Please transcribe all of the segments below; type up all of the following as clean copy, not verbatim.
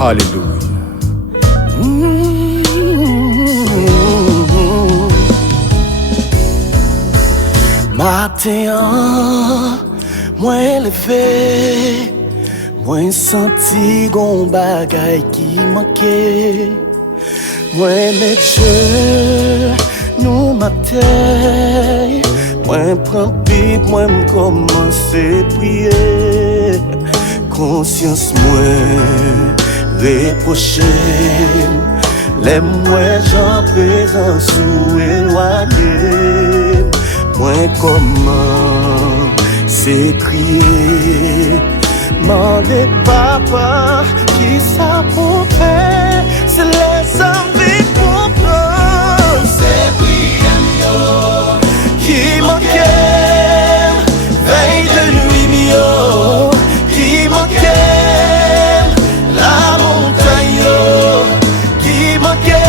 Hallelujah. Matin, moi levé, moi senti gon bagay qui manquait. Moi mettre jeu, nous matin, moi prends pipe, moi commencer prier. Conscience moi reprocher, les moi j'en présence ou éloigné. Moi comment c'est crier, mandez papa qui ça pour faire, c'est les envies pour prendre, c'est prier qui manquait, veille de nuit mio, qui manquait, la montagne qui manquait.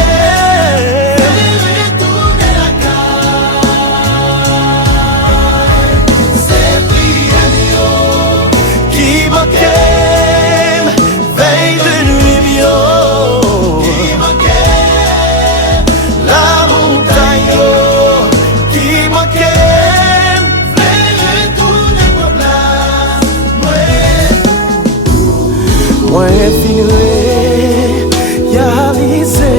Moi finiré, y'a lisé.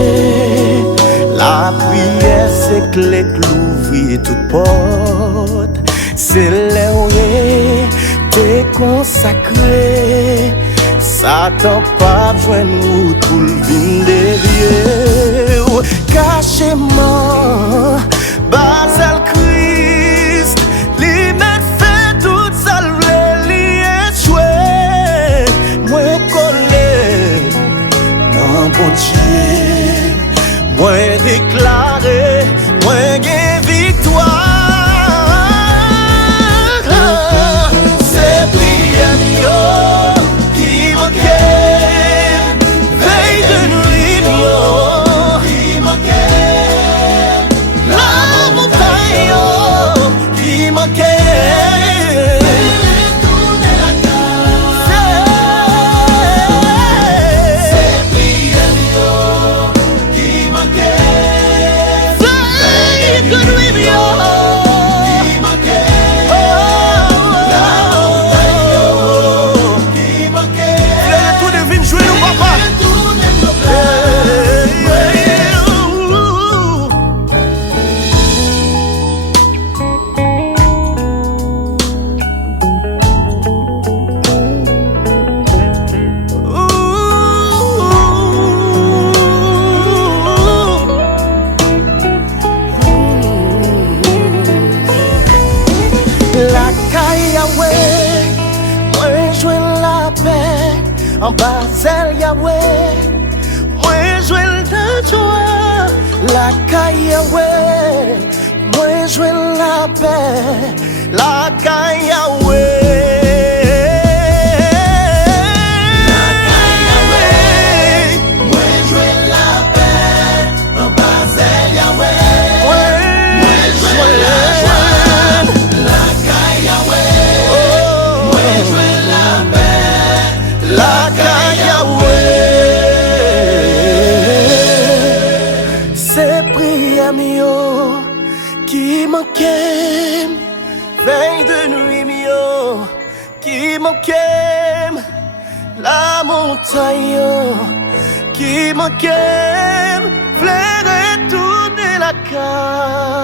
La prière c'est clé que l'ouvrir toute porte. C'est là où t'es consacré. Satan pas besoin nous tout le vin derrière. Cachez-moi, Basel Christ, li met fait tout ça li échoué. Moi collé, non bon Dieu, moi déclaré, moi gain victoire. C'est prière qui manquait, veille de nuit qui manquait, la montagne qui manquait. En Basel Yahweh, moi joué la joie, la caille Yahweh, moi joué la paix, la caille Yahweh. Qui manquait, veille de nuit mio, qui manquait, la montagne, qui manquait, flairer tourner la carte.